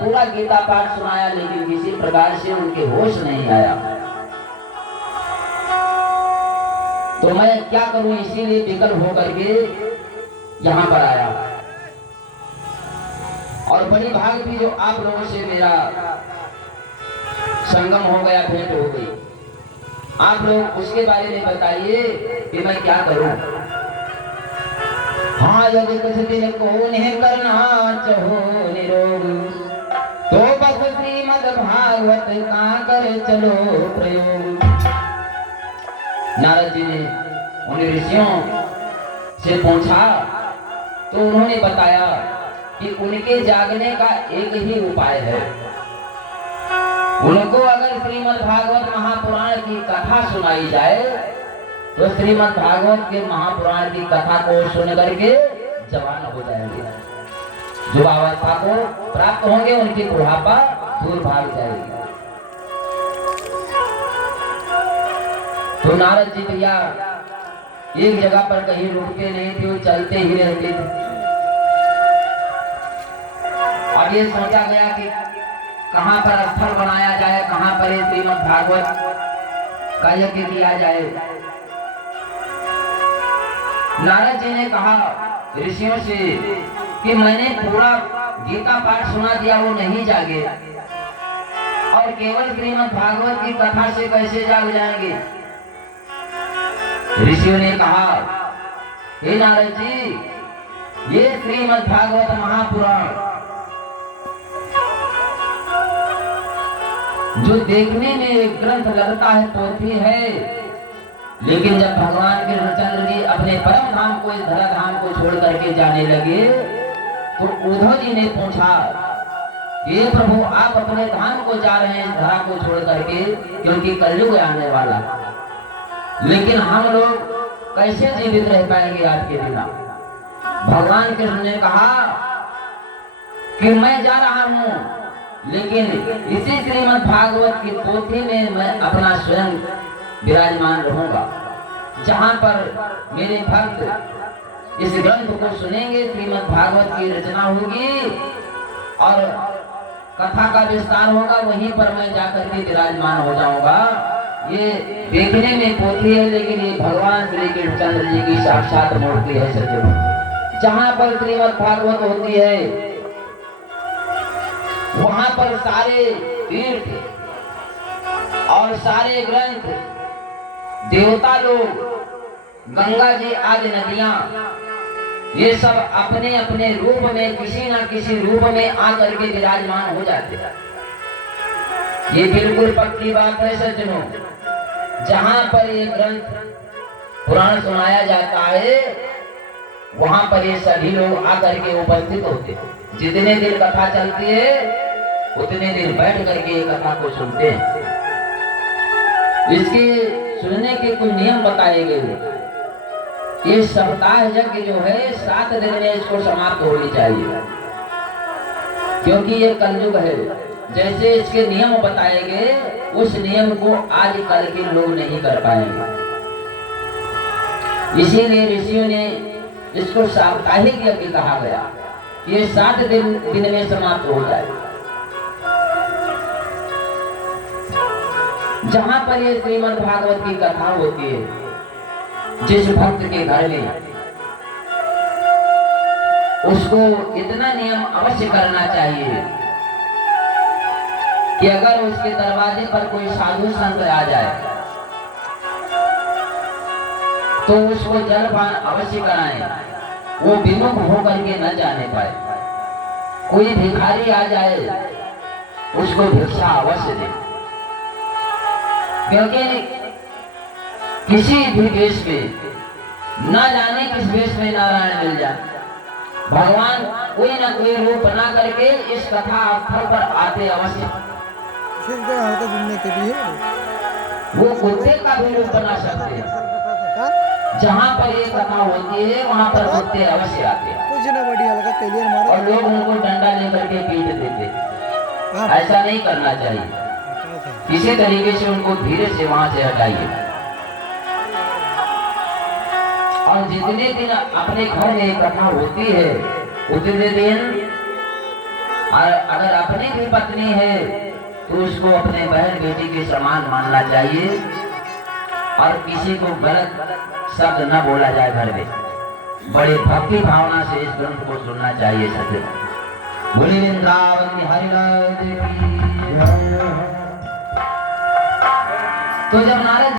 पूरा गीता पाठ सुनाया, लेकिन किसी प्रकार से उनके होश नहीं आया। तो मैं क्या करूं, इसीलिए विकल होकर के यहाँ पर आया। और बड़ी भाग थी जो आप लोगों से मेरा संगम हो गया, भेंट हो गई। आप लोग उसके बारे में बताइए कि मैं क्या करूं। हाँ, यदि कुछ दिन को नहीं करना चाहो निरोग, तो बस श्रीमद् भागवत का करे चलो प्रयोग। नारद जी ने उन ऋषियों से पूछा तो उन्होंने बताया कि उनके जागने का एक ही उपाय है। उनको अगर श्रीमद् भागवत महापुराण की कथा सुनाई जाए तो श्रीमद् भागवत के महापुराण की कथा को सुन करके जवान हो जाएंगे, युवावस्था को प्राप्त होंगे, उनकी बुढ़ापा दूर भाग जाएगी। तो नारद जी भैया एक जगह पर कहीं रुकते नहीं थे, वो चलते ही रहते थे। अब ये सोचा गया कि कहां पर स्थल बनाया जाए, कहां पर श्रीमद् भागवत का यज्ञ किया जाए। नारद जी ने कहा ऋषियों से कि मैंने पूरा गीता पाठ सुना दिया, वो नहीं जागे, और केवल श्रीमद् भागवत की कथा से कैसे जाग जाएंगे। ऋषियों ने कहा, हे नारद जी, ये श्रीमद् भागवत महापुराण जो देखने में एक ग्रंथ लगता है, पोथी है, लेकिन जब भगवान कृष्णचंद्र जी अपने परम धाम को, इस धराधाम को छोड़ करके जाने लगे, तो उद्धव जी ने पूछा, ये प्रभु आप अपने धाम को जा रहे हैं, धरा को छोड़ करके, क्योंकि कलयुग आने वाला, लेकिन हम लोग कैसे जीवित रह पाएंगे आपके बिना। भगवान कृष्ण ने कहा कि मैं जा रहा हूँ, लेकिन इसी श्रीमद् भागवत की पोथी में मैं अपना स्वयं विराजमान रहूंगा। जहां पर मेरे भक्त इस ग्रंथ को सुनेंगे, श्रीमद् भागवत की रचना होगी और कथा का विस्तार होगा, वहीं पर मैं जाकर के विराजमान हो जाऊंगा। ये देखने में पोथी है, लेकिन ये भगवान श्री कृष्णचंद्र जी की साक्षात मूर्ति है सचमुच। जहां पर श्रीमद् भागवत होती है, वहां पर सारे तीर्थ और सारे ग्रंथ, देवता लोग, गंगा जी आदि नदियां, ये सब अपने अपने रूप में, किसी न किसी रूप में आकर के विराजमान हो जाते हैं। ये बिल्कुल पक्की बात है सज्जनों। जहां पर ये ग्रंथ पुराण सुनाया जाता है, वहां पर ये सभी लोग आकर के उपस्थित होते हैं। जितने दिन कथा चलती है उतने दिन बैठ करके ये कथा को सुनते हैं। इसके सुनने के कुछ नियम बताए गए। ये सप्ताह यज्ञ जो है 7 दिन में इसको समाप्त होनी चाहिए, क्योंकि ये कलयुग है। जैसे इसके नियम बताए गए, उस नियम को आज कल के लोग नहीं कर पाएंगे। इसीलिए ऋषियों ने इसको साप्ताहिक यज्ञ कहा गया। ये 7 दिन में समाप्त हो जाए। जहां पर ये श्रीमद् भागवत की कथा होती है, जिस भक्त के घर में, उसको इतना नियम अवश्य करना चाहिए कि अगर उसके दरवाजे पर कोई साधु संत आ जाए तो उसको जलपान अवश्य कराएं, वो विमुख होकर के न जाने पाए। कोई भिखारी आ जाए, उसको भिक्षा अवश्य दे, क्योंकि किसी भी वेश में, न जाने किस वेश में नारायण मिल जाए, भगवान कोई न कोई रूप बना करके इस कथा स्थल पर आते अवश्य। घूमने के लिए वो कुत्ते का भी रूप बना सकते हैं। जहाँ पर ये कथा होती है, वहाँ पर कुत्ते अवश्य आते हैं, कुछ ना बढ़िया लगा क्लियर मारो, और लोग उनको डंडा लेकर के पीट देते। ऐसा नहीं करना चाहिए। इसी तरीके से उनको धीरे से वहां से हटाइए। और जितने दिन अपने घर में कथा होती है, उतने दिन और अगर अपनी भी पत्नी है तो उसको अपने बहन बेटी के समान मानना चाहिए और किसी को गलत शब्द न बोला जाए घर में। बड़े भक्ति भावना से इस ग्रंथ को सुनना चाहिए। सत्य बोली वृंदावन